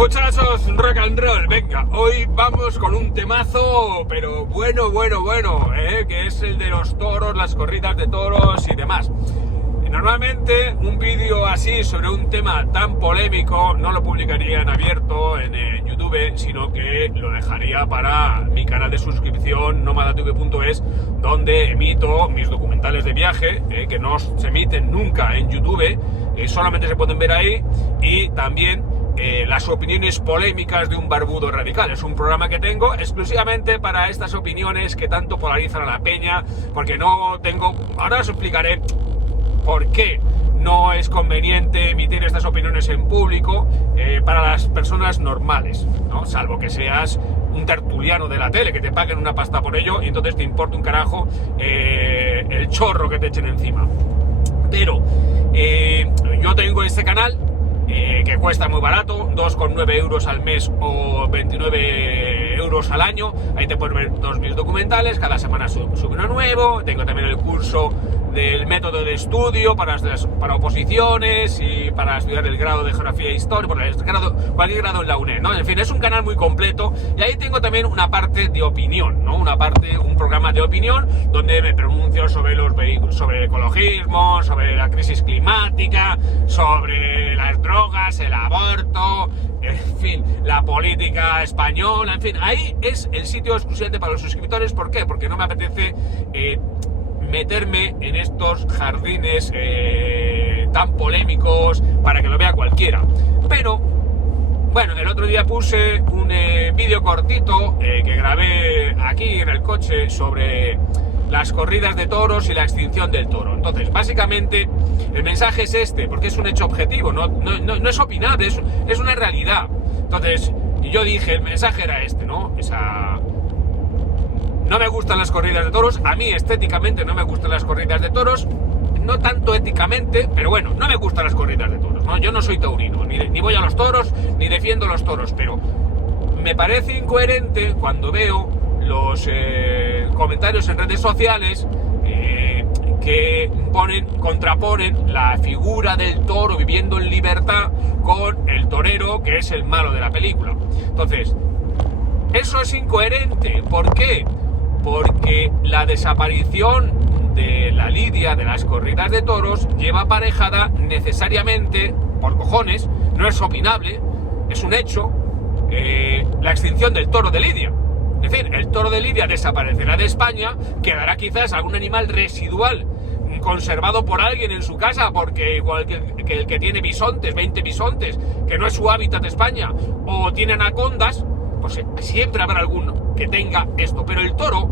Muchachos, rock and roll, venga, hoy vamos con un temazo, pero bueno, que es el de los toros, las corridas de toros y demás. Normalmente un vídeo así sobre un tema tan polémico no lo publicaría en abierto en YouTube, sino que lo dejaría para mi canal de suscripción nomadatv.es, donde emito mis documentales de viaje, que no se emiten nunca en YouTube, solamente se pueden ver ahí, y también las opiniones polémicas de un barbudo radical. Es un programa que tengo exclusivamente para estas opiniones que tanto polarizan a la peña, porque no tengo... Ahora os explicaré por qué no es conveniente emitir estas opiniones en público para las personas normales, ¿no? Salvo que seas un tertuliano de la tele, que te paguen una pasta por ello y entonces te importa un carajo el chorro que te echen encima. Pero yo tengo este canal que cuesta muy barato, 2,9 euros al mes o 29 euros al año. Ahí te puedes ver todos mis documentales, cada semana subo uno nuevo. Tengo también el curso del método de estudio para oposiciones y para estudiar el grado de Geografía e Historia, cualquier grado en la UNED, ¿no? En fin, es un canal muy completo, y ahí tengo también una parte de opinión, ¿no? Un programa de opinión donde me pronuncio sobre los vehículos, sobre el ecologismo, sobre la crisis climática, sobre las drogas, el aborto, en fin, la política española, en fin, ahí es el sitio exclusivamente para los suscriptores. ¿Por qué? Porque no me apetece meterme en estos jardines tan polémicos para que lo vea cualquiera. Pero bueno, el otro día puse un vídeo cortito que grabé aquí en el coche sobre las corridas de toros y la extinción del toro. Entonces, básicamente el mensaje es este, porque es un hecho objetivo, no es opinable, es una realidad. Entonces, yo dije, el mensaje era este, ¿no? No me gustan las corridas de toros, a mí estéticamente no me gustan las corridas de toros, no tanto éticamente, pero bueno, no me gustan las corridas de toros, ¿no? Yo no soy taurino, ni voy a los toros, ni defiendo los toros, pero me parece incoherente cuando veo los comentarios en redes sociales que contraponen la figura del toro viviendo en libertad con el torero, que es el malo de la película. Entonces, eso es incoherente. ¿Por qué? Porque la desaparición de la lidia de las corridas de toros lleva aparejada necesariamente, por cojones, no es opinable, es un hecho, la extinción del toro de lidia. Es decir, el toro de lidia desaparecerá de España, quedará quizás algún animal residual conservado por alguien en su casa, porque igual que el que tiene bisontes, 20 bisontes, que no es su hábitat de España, o tiene anacondas, pues siempre habrá alguno que tenga esto. Pero el toro,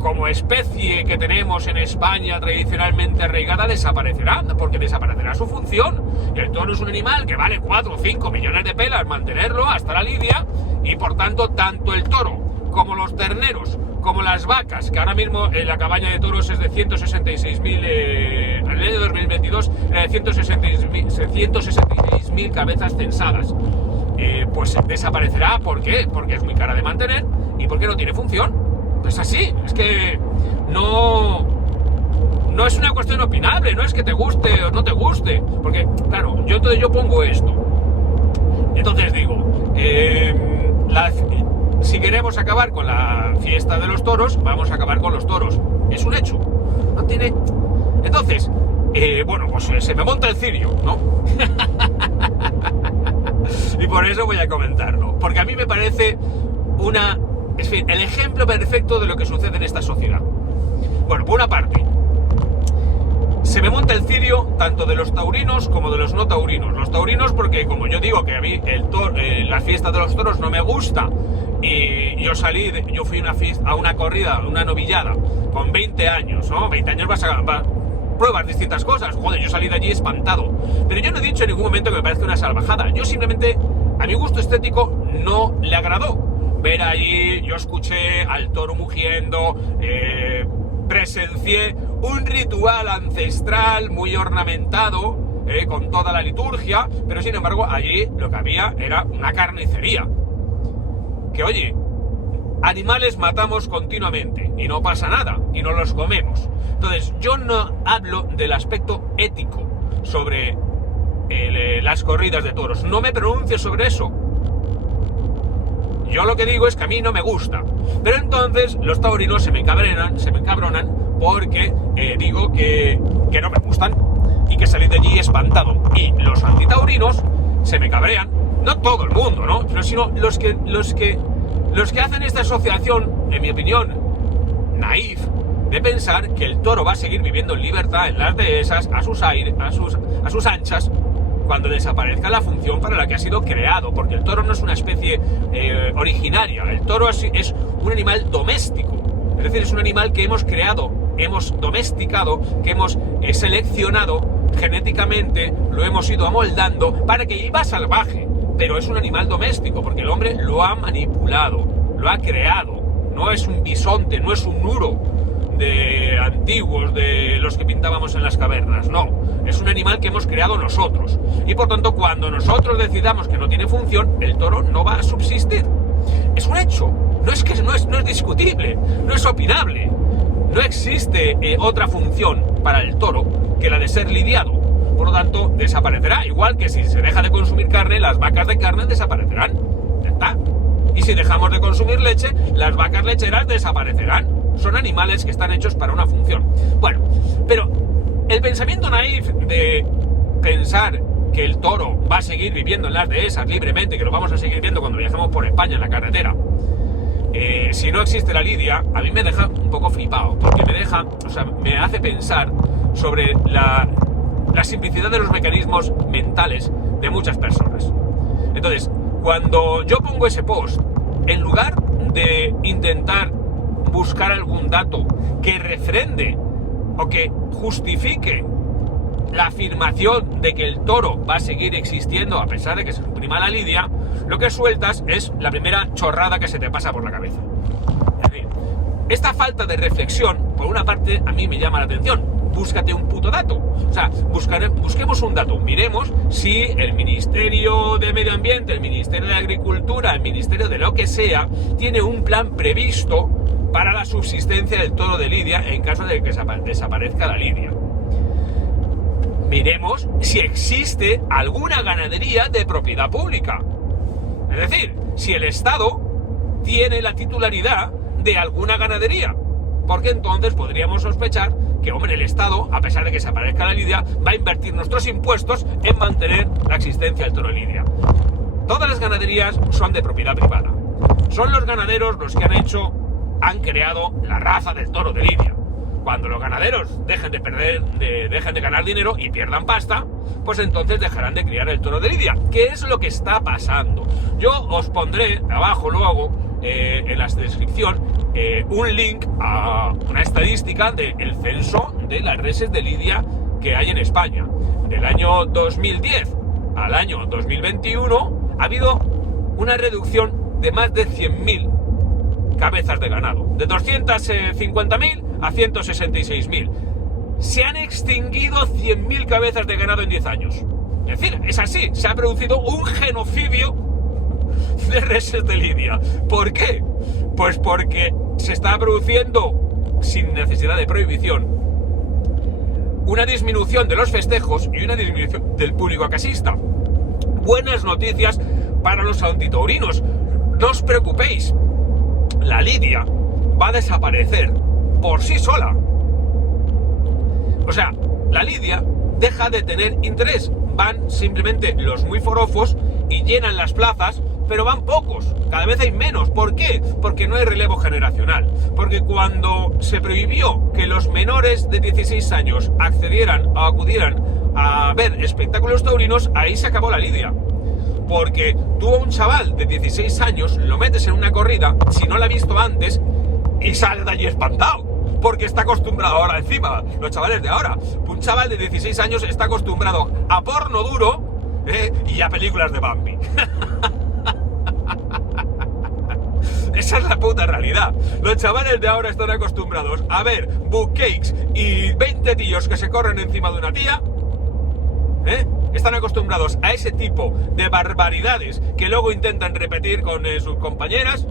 como especie que tenemos en España tradicionalmente arraigada, desaparecerá, porque desaparecerá su función. Y el toro es un animal que vale 4 o 5 millones de pelas mantenerlo hasta la lidia, y por tanto, tanto el toro como los terneros, como las vacas, que ahora mismo en la cabaña de toros es de 166.000, en el año 2022 era de 166.000 cabezas censadas. Pues desaparecerá. ¿Por qué? Porque es muy cara de mantener y porque no tiene función. Es así, es que no es una cuestión opinable, no es que te guste o no te guste, porque claro, yo pongo esto, entonces digo, si queremos acabar con la fiesta de los toros, vamos a acabar con los toros, es un hecho, no tiene... Entonces, bueno, pues se me monta el cirio, ¿no? Y por eso voy a comentarlo, porque a mí me parece el ejemplo perfecto de lo que sucede en esta sociedad. Bueno, por una parte, se me monta el cirio tanto de los taurinos como de los no taurinos. Los taurinos porque, como yo digo, que a mí la fiesta de los toros no me gusta, y yo fui a una corrida, una novillada, con 20 años, ¿no? 20 años pruebas distintas cosas. Joder, yo salí de allí espantado. Pero yo no he dicho en ningún momento que me parezca una salvajada. Yo simplemente, a mi gusto estético, no le agradó ver allí. Yo escuché al toro mugiendo, presencié un ritual ancestral muy ornamentado, con toda la liturgia, pero sin embargo allí lo que había era una carnicería. Que oye, animales matamos continuamente y no pasa nada, y no los comemos. Entonces yo no hablo del aspecto ético sobre las corridas de toros, no me pronuncio sobre eso, Yo lo que digo es que a mí no me gusta. Pero entonces los taurinos se me encabronan porque digo que no me gustan y que salí de allí espantado. Y los antitaurinos se me cabrean, no todo el mundo, ¿no? Sino los que hacen esta asociación, en mi opinión, naif, de pensar que el toro va a seguir viviendo en libertad en las dehesas, a sus anchas, cuando desaparezca la función para la que ha sido creado, porque el toro no es una especie originaria, el toro es un animal doméstico, es decir, es un animal que hemos creado, hemos domesticado, que hemos seleccionado genéticamente, lo hemos ido amoldando para que viva salvaje, pero es un animal doméstico, porque el hombre lo ha manipulado, lo ha creado, no es un bisonte, no es un uro de antiguos, de los que pintábamos en las cavernas, no, es un animal que hemos creado nosotros, y por tanto cuando nosotros decidamos que no tiene función, el toro no va a subsistir. Es un hecho, no es discutible, no es opinable, no existe otra función para el toro que la de ser lidiado, por lo tanto desaparecerá, igual que si se deja de consumir carne, las vacas de carne desaparecerán, ya está, y si dejamos de consumir leche, las vacas lecheras desaparecerán. Son animales que están hechos para una función. Bueno, pero el pensamiento naif de pensar que el toro va a seguir viviendo en las dehesas libremente, que lo vamos a seguir viendo cuando viajemos por España en la carretera, si no existe la lidia, a mí me deja un poco flipado, porque me hace pensar sobre la simplicidad de los mecanismos mentales de muchas personas. Entonces, cuando yo pongo ese post, en lugar de intentar buscar algún dato que refrende o que justifique la afirmación de que el toro va a seguir existiendo a pesar de que se suprima la lidia, lo que sueltas es la primera chorrada que se te pasa por la cabeza. Es decir, esta falta de reflexión, por una parte, a mí me llama la atención. Búscate un puto dato. O sea, busquemos un dato. Miremos si el Ministerio de Medio Ambiente, el Ministerio de Agricultura, el Ministerio de lo que sea, tiene un plan previsto para la subsistencia del toro de lidia en caso de que desaparezca la lidia. Miremos si existe alguna ganadería de propiedad pública. Es decir, si el Estado tiene la titularidad de alguna ganadería. Porque entonces podríamos sospechar que, hombre, el Estado, a pesar de que desaparezca la lidia, va a invertir nuestros impuestos en mantener la existencia del toro de lidia. Todas las ganaderías son de propiedad privada. Son los ganaderos los que han creado la raza del toro de lidia. Cuando los ganaderos dejen de ganar dinero y pierdan pasta, pues entonces dejarán de criar el toro de lidia. ¿Qué es lo que está pasando? Yo os pondré abajo luego, en la descripción, un link a una estadística del censo de las reses de lidia que hay en España. Del año 2010 al año 2021 ha habido una reducción de más de 100.000 cabezas de ganado, de 250.000 a 166.000. Se han extinguido 100.000 cabezas de ganado en 10 años. Es decir, es así, se ha producido un genocidio de reses de lidia. ¿Por qué? Pues porque se está produciendo, sin necesidad de prohibición, una disminución de los festejos y una disminución del público casista. Buenas noticias para los antitaurinos. No os preocupéis, la lidia va a desaparecer por sí sola. O sea, la lidia deja de tener interés. Van simplemente los muy forofos y llenan las plazas, pero van pocos, cada vez hay menos. ¿Por qué? Porque no hay relevo generacional. Porque cuando se prohibió que los menores de 16 años acudieran a ver espectáculos taurinos, ahí se acabó la lidia. Porque tú a un chaval de 16 años lo metes en una corrida, si no la ha visto antes, y sale de allí espantado, porque está acostumbrado ahora encima, los chavales de ahora. Un chaval de 16 años está acostumbrado a porno duro y a películas de Bambi. Esa es la puta realidad. Los chavales de ahora están acostumbrados a ver bookcakes y 20 tíos que se corren encima de una tía. Están acostumbrados a ese tipo de barbaridades que luego intentan repetir con sus compañeras.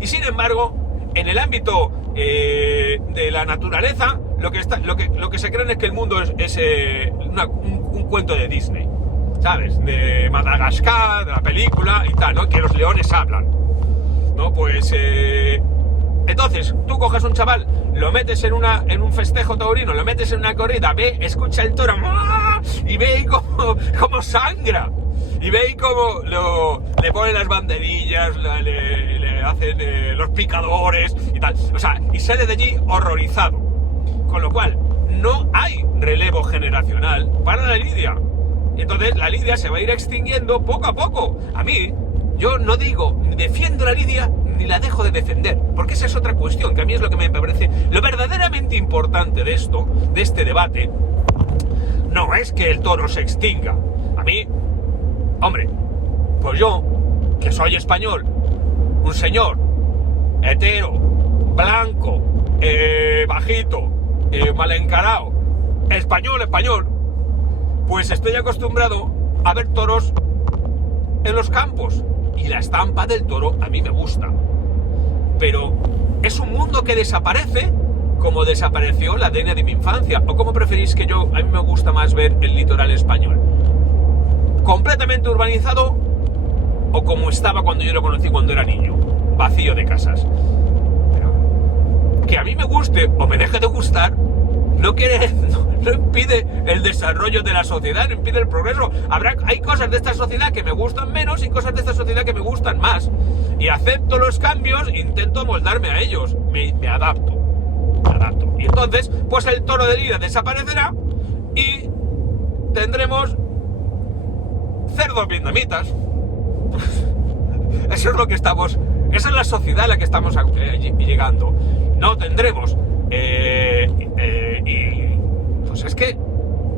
Y sin embargo, en el ámbito de la naturaleza, lo que se creen es que el mundo es un cuento de Disney. ¿sabes? De Madagascar, de la película y tal, ¿no? Que los leones hablan, ¿no? Pues, entonces, tú coges un chaval, lo metes en un festejo taurino, lo metes en una corrida, ve, escucha el toro, ¡ah! Y ve cómo sangra, y ve cómo le ponen las banderillas, le hacen los picadores y tal, o sea, y sale de allí horrorizado, con lo cual no hay relevo generacional para la lidia. Entonces la lidia se va a ir extinguiendo poco a poco. A mí, yo no digo ni defiendo la lidia ni la dejo de defender, porque esa es otra cuestión, que a mí es lo que me parece lo verdaderamente importante de esto, de este debate. No es que el toro se extinga. A mí, hombre, pues yo, que soy español, un señor hetero, blanco, bajito, mal encarado, español, pues estoy acostumbrado a ver toros en los campos, y la estampa del toro a mí me gusta, pero es un mundo que desaparece como desapareció el ADN de mi infancia. ¿O cómo preferís que a mí me gusta más ver el litoral español? ¿Completamente urbanizado o como estaba cuando yo lo conocí cuando era niño? Vacío de casas. Pero que a mí me guste o me deje de gustar no impide el desarrollo de la sociedad, no impide el progreso. Hay cosas de esta sociedad que me gustan menos y cosas de esta sociedad que me gustan más. Y acepto los cambios, intento moldarme a ellos. Me adapto. Y entonces, pues el toro de lidia desaparecerá y tendremos cerdos vietnamitas. Eso es lo que estamos... Esa es la sociedad a la que estamos llegando. No tendremos... pues es que...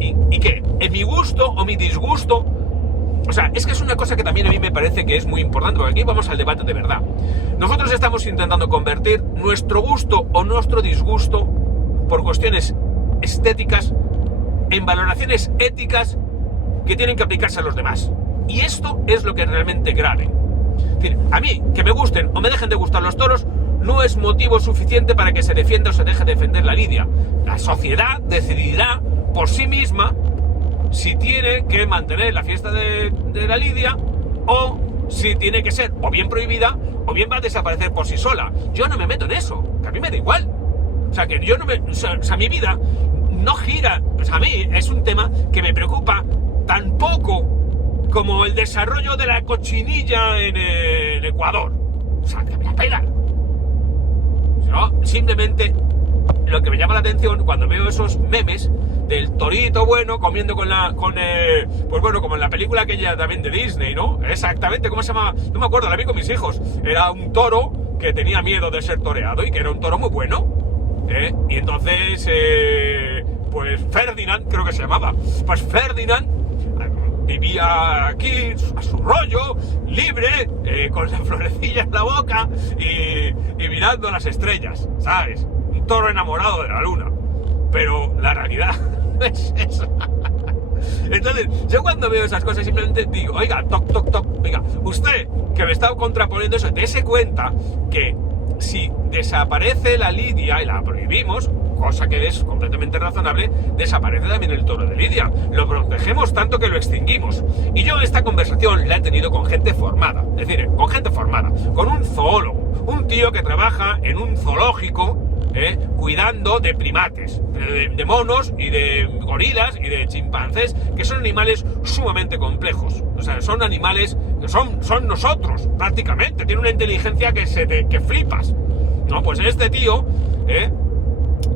¿Y qué? ¿En mi gusto o mi disgusto? O sea, es que es una cosa que también a mí me parece que es muy importante, porque aquí vamos al debate de verdad. Nosotros estamos intentando convertir nuestro gusto o nuestro disgusto por cuestiones estéticas en valoraciones éticas que tienen que aplicarse a los demás. Y esto es lo que es realmente grave. Es decir, a mí, que me gusten o me dejen de gustar los toros, no es motivo suficiente para que se defienda o se deje de defender la lidia. La sociedad decidirá por sí misma si tiene que mantener la fiesta de la lidia o si tiene que ser o bien prohibida o bien va a desaparecer por sí sola. Yo no me meto en eso, que a mí me da igual. O sea, que yo no me... O sea, mi vida no gira... O sea, a mí es un tema que me preocupa tan poco como el desarrollo de la cochinilla en Ecuador. O sea, que me la pela. No, simplemente lo que me llama la atención cuando veo esos memes del torito bueno comiendo pues bueno, como en la película aquella también de Disney, ¿no? Exactamente, ¿cómo se llama? No me acuerdo, la vi con mis hijos. Era un toro que tenía miedo de ser toreado y que era un toro muy bueno, y entonces pues Ferdinand, creo que se llamaba, pues Ferdinand vivía aquí a su rollo, libre, con la florecilla en la boca y mirando las estrellas, ¿sabes? Un toro enamorado de la luna. Pero la realidad es esa. Entonces, yo cuando veo esas cosas simplemente digo, oiga, oiga, usted que me está contraponiendo eso, dése cuenta que si desaparece la lidia y la prohibimos, cosa que es completamente razonable, desaparece también el toro de lidia. Lo protegemos tanto que lo extinguimos. Y yo esta conversación la he tenido con gente formada, es decir, con un zoólogo, un tío que trabaja en un zoológico, cuidando de primates, de monos y de gorilas y de chimpancés, que son animales sumamente complejos. O sea, son animales que son nosotros, prácticamente. Tienen una inteligencia que flipas. No, pues este tío,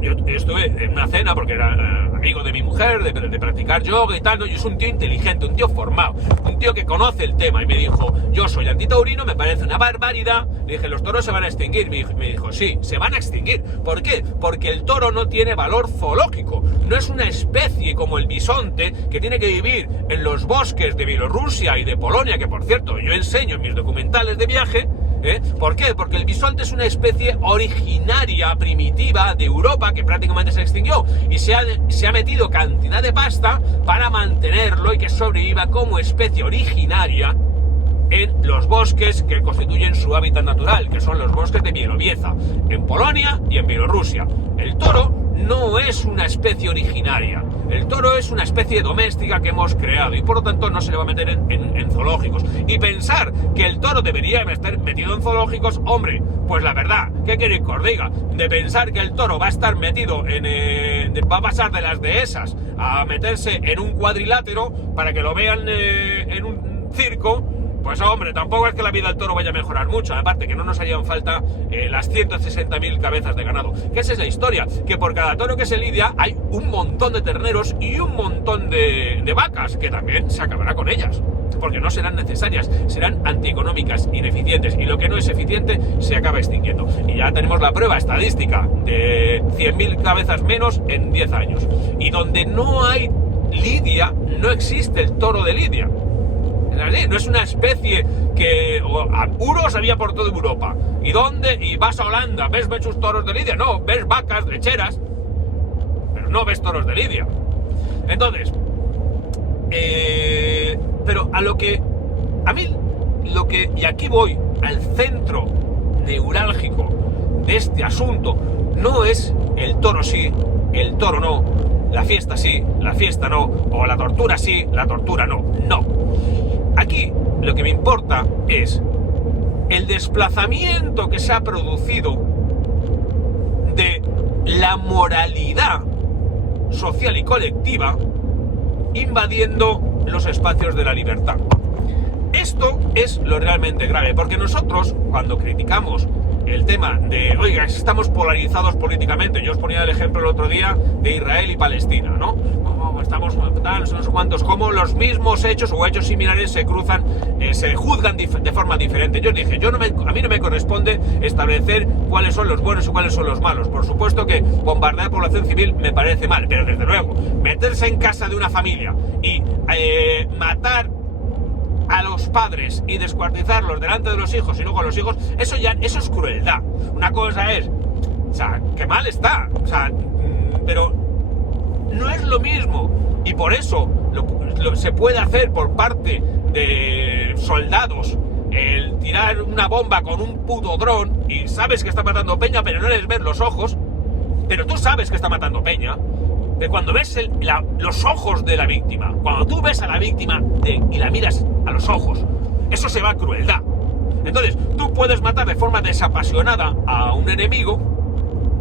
yo estuve en una cena porque era amigo de mi mujer, de practicar yoga y tal, ¿no? Y es un tío inteligente, un tío formado, un tío que conoce el tema, y me dijo, yo soy antitaurino, me parece una barbaridad. Le dije, los toros se van a extinguir. Me dijo, sí, se van a extinguir. ¿Por qué? Porque el toro no tiene valor zoológico, no es una especie como el bisonte que tiene que vivir en los bosques de Bielorrusia y de Polonia, que por cierto yo enseño en mis documentales de viaje. ¿Por qué? Porque el bisonte es una especie originaria, primitiva, de Europa, que prácticamente se extinguió, y se ha metido cantidad de pasta para mantenerlo y que sobreviva como especie originaria en los bosques que constituyen su hábitat natural, que son los bosques de Bielorrusia, en Polonia y en Bielorrusia. El toro no es una especie originaria. El toro es una especie doméstica que hemos creado y por lo tanto no se le va a meter en zoológicos. Y pensar que el toro debería estar metido en zoológicos, hombre, pues la verdad, ¿qué queréis que os diga? De pensar que el toro va a estar metido va a pasar de las dehesas a meterse en un cuadrilátero para que lo vean en un circo. Pues hombre, tampoco es que la vida del toro vaya a mejorar mucho, aparte que no nos harían falta las 160.000 cabezas de ganado. Que esa es la historia, que por cada toro que se lidia hay un montón de terneros y un montón de vacas, que también se acabará con ellas, porque no serán necesarias, serán antieconómicas, ineficientes, y lo que no es eficiente se acaba extinguiendo. Y ya tenemos la prueba estadística de 100.000 cabezas menos en 10 años. Y donde no hay lidia, no existe el toro de lidia. No es una especie que uros había por toda Europa. ¿Y dónde? Y vas a Holanda, ¿ves muchos toros de lidia? No, ves vacas lecheras, pero no ves toros de lidia. Entonces, pero y aquí voy al centro neurálgico de este asunto, no es el toro sí, el toro no, la fiesta sí, la fiesta no, o la tortura sí, la tortura no, no. Aquí lo que me importa es el desplazamiento que se ha producido de la moralidad social y colectiva invadiendo los espacios de la libertad. Esto es lo realmente grave, porque nosotros, cuando criticamos el tema de, oiga, estamos polarizados políticamente, yo os ponía el ejemplo el otro día de Israel y Palestina, ¿no? Estamos tal, no sé cuántos, como los mismos hechos o hechos similares se cruzan, se juzgan de forma diferente. Yo os dije, a mí no me corresponde establecer cuáles son los buenos y cuáles son los malos. Por supuesto que bombardear población civil me parece mal, pero desde luego, meterse en casa de una familia y matar a los padres y descuartizarlos delante de los hijos y luego a los hijos, eso es crueldad. Una cosa es, o sea, que mal está, o sea, pero no es lo mismo, y por eso se puede hacer por parte de soldados el tirar una bomba con un puto dron y sabes que está matando peña, pero no les ves los ojos, pero tú sabes que está matando peña. Que cuando ves los ojos de la víctima, cuando tú ves a la víctima y la miras a los ojos, eso se va a crueldad. Entonces, tú puedes matar de forma desapasionada a un enemigo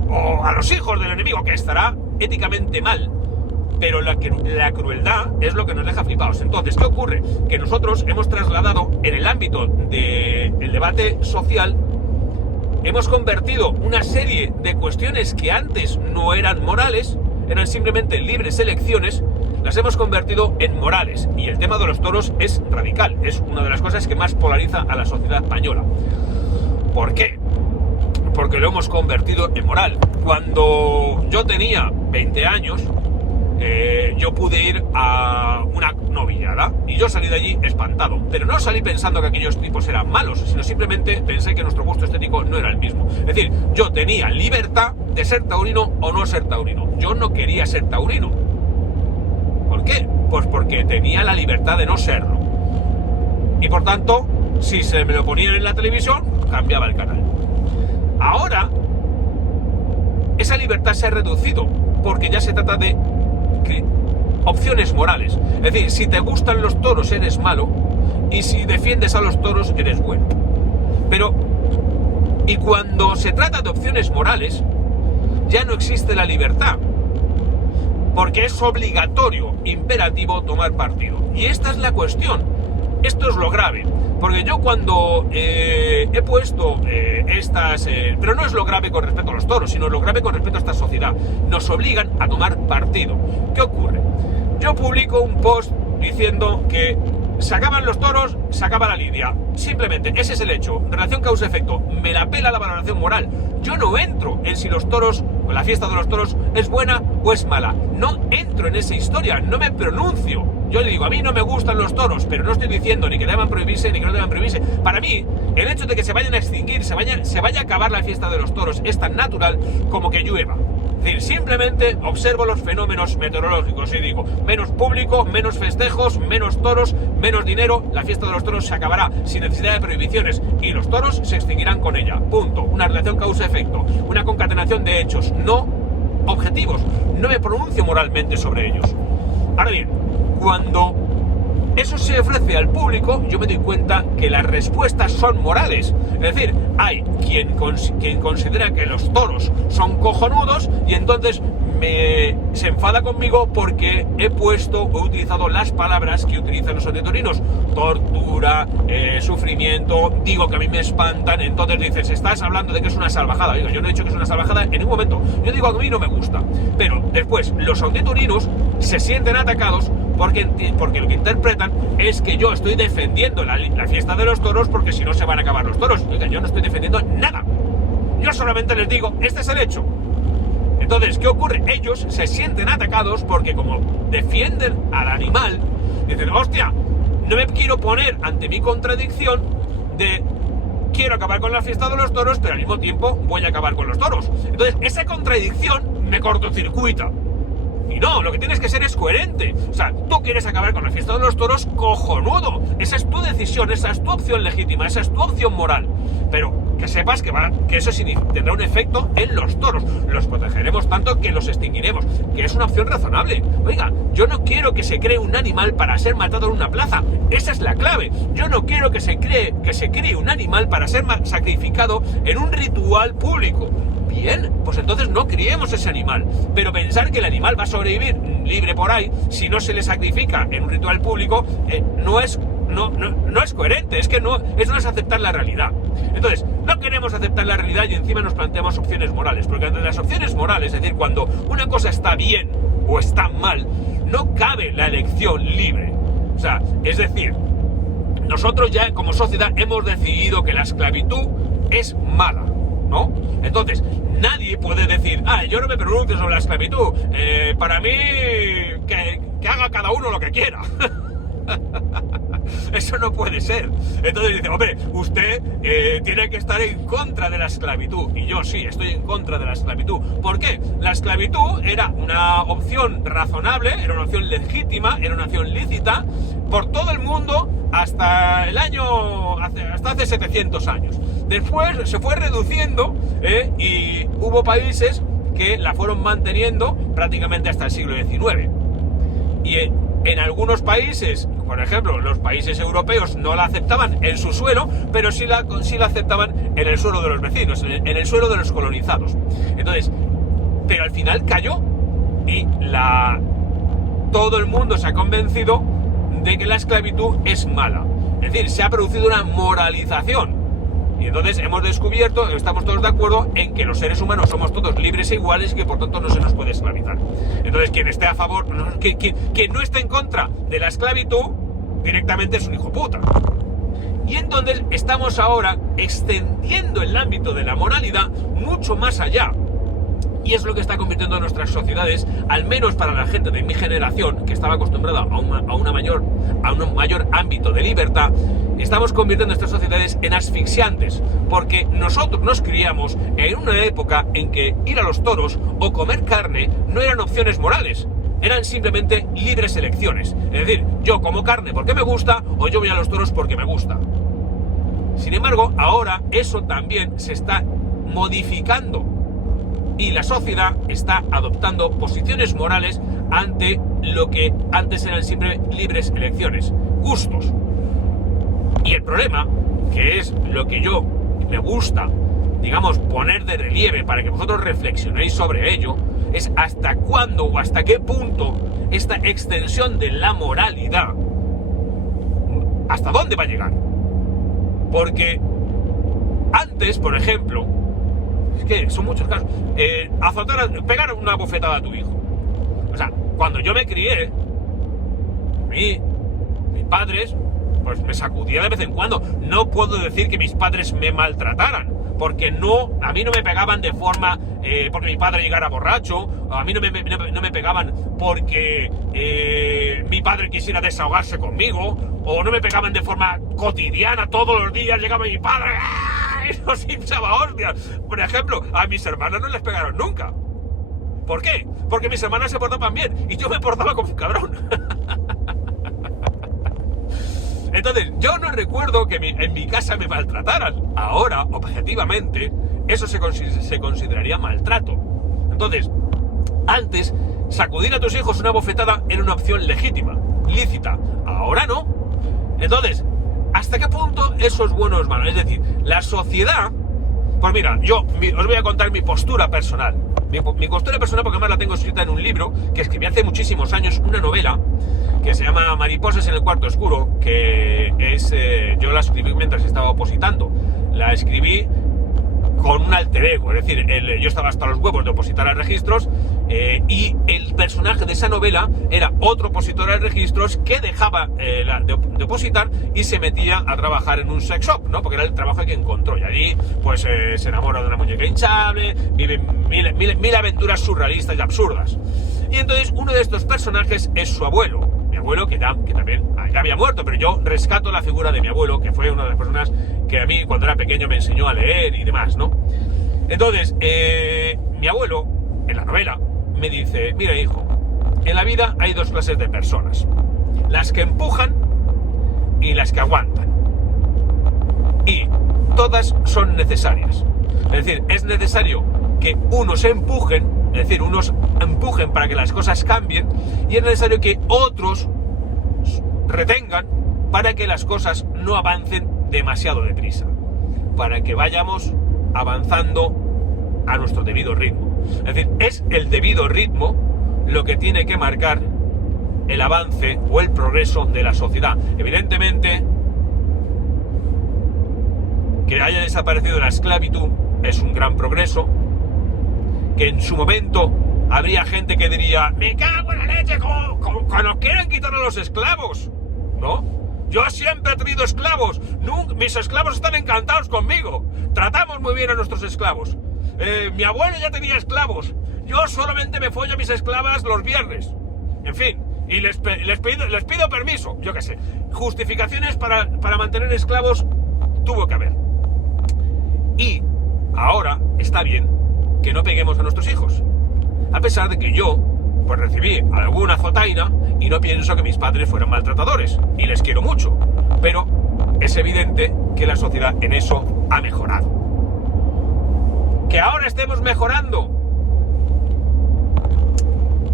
o a los hijos del enemigo, que estará éticamente mal, pero la crueldad es lo que nos deja flipados. Entonces, ¿qué ocurre? Que nosotros hemos trasladado en el ámbito del debate social, hemos convertido una serie de cuestiones que antes no eran morales, eran simplemente libres elecciones, las hemos convertido en morales. Y el tema de los toros es radical, es una de las cosas que más polariza a la sociedad española. ¿Por qué? Porque lo hemos convertido en moral. Cuando yo tenía 20 años, yo pude ir a una novillada y yo salí de allí espantado, pero no salí pensando que aquellos tipos eran malos, sino simplemente pensé que nuestro gusto estético no era el mismo. Es decir, yo tenía libertad de ser taurino o no ser taurino. Yo no quería ser taurino. ¿Por qué? Pues porque tenía la libertad de no serlo. Y por tanto, si se me lo ponían en la televisión, cambiaba el canal. Ahora, esa libertad se ha reducido, porque ya se trata de opciones morales. Es decir, si te gustan los toros eres malo, y si defiendes a los toros eres bueno. Pero, y cuando se trata de opciones morales, ya no existe la libertad, porque es obligatorio, imperativo, tomar partido. Y esta es la cuestión. Esto es lo grave, porque yo cuando he puesto pero no es lo grave con respecto a los toros, sino lo grave con respecto a esta sociedad. Nos obligan a tomar partido. ¿Qué ocurre? Yo publico un post diciendo que se acaban los toros, se acaba la lidia. Simplemente, ese es el hecho. Relación causa-efecto. Me la pela la valoración moral. Yo no entro en si los toros, o la fiesta de los toros, es buena o es mala. No entro en esa historia, no me pronuncio. Yo le digo, a mí no me gustan los toros, pero no estoy diciendo ni que deban prohibirse ni que no deban prohibirse. Para mí, el hecho de que se vayan a extinguir, se vaya a acabar la fiesta de los toros, es tan natural como que llueva. Es decir, simplemente observo los fenómenos meteorológicos y digo, menos público, menos festejos, menos toros, menos dinero, la fiesta de los toros se acabará sin necesidad de prohibiciones y los toros se extinguirán con ella. Punto. Una relación causa-efecto, una concatenación de hechos, no objetivos, no me pronuncio moralmente sobre ellos. Ahora bien, cuando eso se ofrece al público, yo me doy cuenta que las respuestas son morales. Es decir, hay quien considera que los toros son cojonudos y entonces se enfada conmigo porque he utilizado las palabras que utilizan los antitorinos: tortura, sufrimiento, digo que a mí me espantan. Entonces dices, estás hablando de que es una salvajada. Digo, yo no he dicho que es una salvajada en ningún momento, yo digo que a mí no me gusta. Pero después los antitorinos se sienten atacados porque lo que interpretan es que yo estoy defendiendo la fiesta de los toros, porque si no se van a acabar los toros. Oiga, yo no estoy defendiendo nada, yo solamente les digo, este es el hecho. Entonces, ¿qué ocurre? Ellos se sienten atacados porque, como defienden al animal, dicen, hostia, no me quiero poner ante mi contradicción de quiero acabar con la fiesta de los toros, pero al mismo tiempo voy a acabar con los toros. Entonces, esa contradicción me cortocircuita. Y no, lo que tienes que ser es coherente. O sea, tú quieres acabar con la fiesta de los toros, cojonudo. Esa es tu decisión, esa es tu opción legítima, esa es tu opción moral. Pero que sepas que eso sí tendrá un efecto en los toros. Los protegeremos tanto que los extinguiremos, que es una opción razonable. Oiga, yo no quiero que se cree un animal para ser matado en una plaza. Esa es la clave. Yo no quiero que se cree un animal para ser sacrificado en un ritual público. Bien, pues entonces no criemos ese animal. Pero pensar que el animal va a sobrevivir libre por ahí si no se le sacrifica en un ritual público no es coherente. Eso no es aceptar la realidad. Entonces, no queremos aceptar la realidad y encima nos planteamos opciones morales, porque entre las opciones morales, es decir, cuando una cosa está bien o está mal, no cabe la elección libre. O sea, es decir, nosotros ya como sociedad hemos decidido que la esclavitud es mala, ¿no? Entonces, nadie puede decir, yo no me pronuncio sobre la esclavitud, para mí que haga cada uno lo que quiera. Eso no puede ser. Entonces dice, hombre, usted tiene que estar en contra de la esclavitud. Y yo sí, estoy en contra de la esclavitud. ¿Por qué? La esclavitud era una opción razonable, era una opción legítima, era una opción lícita por todo el mundo hasta hace 700 años. Después se fue reduciendo y hubo países que la fueron manteniendo prácticamente hasta el siglo XIX. Y en algunos países, por ejemplo, los países europeos no la aceptaban en su suelo, pero sí la aceptaban en el suelo de los vecinos, en el suelo de los colonizados. Entonces, pero al final cayó y todo el mundo se ha convencido de que la esclavitud es mala. Es decir, se ha producido una moralización. Y entonces hemos descubierto, estamos todos de acuerdo en que los seres humanos somos todos libres e iguales y que por tanto no se nos puede esclavizar. Entonces quien esté a favor, quien no esté en contra de la esclavitud, directamente es un hijo puta. Y entonces estamos ahora extendiendo el ámbito de la moralidad mucho más allá. Y es lo que está convirtiendo nuestras sociedades, al menos para la gente de mi generación, que estaba acostumbrada a un mayor ámbito de libertad. Estamos convirtiendo estas sociedades en asfixiantes, porque nosotros nos criamos en una época en que ir a los toros o comer carne no eran opciones morales, eran simplemente libres elecciones. Es decir, yo como carne porque me gusta, o yo voy a los toros porque me gusta. Sin embargo, ahora eso también se está modificando y la sociedad está adoptando posiciones morales ante lo que antes eran siempre libres elecciones, gustos. Y el problema, que es lo que yo me gusta, digamos, poner de relieve para que vosotros reflexionéis sobre ello, es hasta cuándo o hasta qué punto esta extensión de la moralidad, hasta dónde va a llegar. Porque antes, por ejemplo, es que son muchos casos, pegar una bofetada a tu hijo. O sea, cuando yo me crié, mis padres pues me sacudía de vez en cuando. No puedo decir que mis padres me maltrataran, porque a mí no me pegaban de forma porque mi padre llegara borracho, a mí no me pegaban porque mi padre quisiera desahogarse conmigo, o no me pegaban de forma cotidiana, todos los días llegaba mi padre y nos hinchaba hostias. Por ejemplo, a mis hermanas no les pegaron nunca. ¿Por qué? Porque mis hermanas se portaban bien y yo me portaba como un cabrón. Entonces, yo no recuerdo que en mi casa me maltrataran. Ahora, objetivamente, eso se consideraría maltrato. Entonces, Antes, sacudir a tus hijos una bofetada era una opción legítima, lícita. Ahora no. Entonces, ¿hasta qué punto eso es bueno o es malo? Es decir, la sociedad... Pues mira, os voy a contar mi postura personal. Mi postura personal, porque además la tengo escrita en un libro que escribí hace muchísimos años, una novela que se llama Mariposas en el cuarto oscuro, que es... yo la escribí mientras estaba opositando. La escribí con un alter ego, es decir, yo estaba hasta los huevos de opositar a registros y el personaje de esa novela era otro opositor a registros que dejaba de opositar y se metía a trabajar en un sex shop, ¿no? Porque era el trabajo que encontró y allí pues se enamora de una muñeca hinchable, vive mil aventuras surrealistas y absurdas. Y entonces uno de estos personajes es su abuelo, mi abuelo que también ya había muerto, pero yo rescato la figura de mi abuelo, que fue una de las personas que a mí cuando era pequeño me enseñó a leer y demás, ¿no? Entonces, mi abuelo, en la novela, me dice, mira hijo, en la vida hay dos clases de personas, las que empujan y las que aguantan. Y todas son necesarias. Es decir, es necesario que unos empujen, es decir, unos empujen para que las cosas cambien, y es necesario que otros retengan para que las cosas no avancen demasiado deprisa, para que vayamos avanzando a nuestro debido ritmo. Es decir, es el debido ritmo lo que tiene que marcar el avance o el progreso de la sociedad. Evidentemente, que haya desaparecido la esclavitud es un gran progreso, que en su momento habría gente que diría, me cago en la leche, cuando quieren quitar a los esclavos, ¿no? Yo siempre he tenido esclavos, mis esclavos están encantados conmigo, tratamos muy bien a nuestros esclavos. Mi abuelo ya tenía esclavos, yo solamente me follo a mis esclavas los viernes. En fin, y les pido permiso, yo qué sé. Justificaciones para mantener esclavos tuvo que haber. Y ahora está bien que no peguemos a nuestros hijos, a pesar de que yo pues recibí alguna jotaina y no pienso que mis padres fueran maltratadores, y les quiero mucho, pero es evidente que la sociedad en eso ha mejorado. ¿Que ahora estemos mejorando?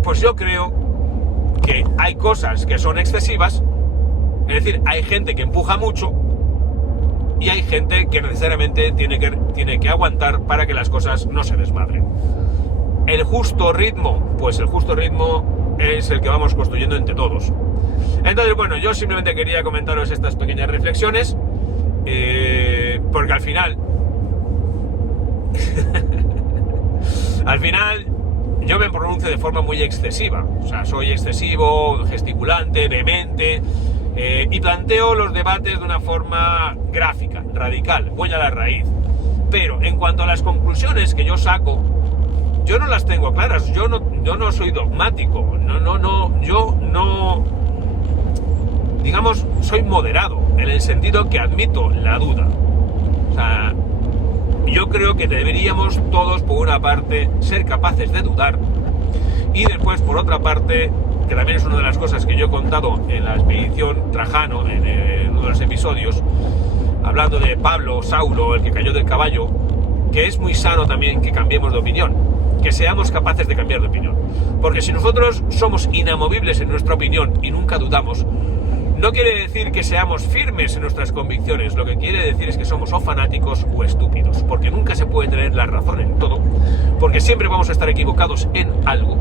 Pues yo creo que hay cosas que son excesivas, es decir, hay gente que empuja mucho y hay gente que necesariamente tiene que aguantar para que las cosas no se desmadren. El justo ritmo, pues el justo ritmo es el que vamos construyendo entre todos. Entonces, bueno, yo simplemente quería comentaros estas pequeñas reflexiones, porque al final yo me pronuncio de forma muy excesiva, o sea, soy excesivo, gesticulante, vehemente, y planteo los debates de una forma gráfica, radical, voy a la raíz. Pero en cuanto a las conclusiones que yo saco, yo no las tengo claras, yo no soy dogmático, digamos, soy moderado, en el sentido que admito la duda. O sea, yo creo que deberíamos todos, por una parte, ser capaces de dudar, y después, por otra parte, que también es una de las cosas que yo he contado en la expedición Trajano, en uno de los episodios, hablando de Pablo, Saulo, el que cayó del caballo, que es muy sano también que cambiemos de opinión, que seamos capaces de cambiar de opinión. Porque si nosotros somos inamovibles en nuestra opinión y nunca dudamos, no quiere decir que seamos firmes en nuestras convicciones, lo que quiere decir es que somos o fanáticos o estúpidos, porque nunca se puede tener la razón en todo, porque siempre vamos a estar equivocados en algo,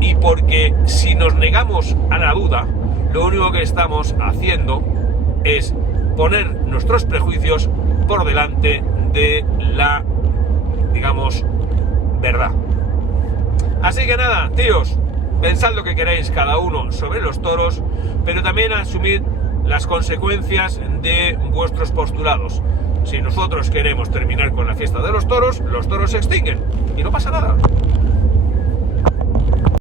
y porque si nos negamos a la duda, lo único que estamos haciendo es poner nuestros prejuicios por delante de la, digamos, verdad. Así que nada, tíos, pensad lo que queráis cada uno sobre los toros, pero también asumid las consecuencias de vuestros postulados. Si nosotros queremos terminar con la fiesta de los toros se extinguen y no pasa nada.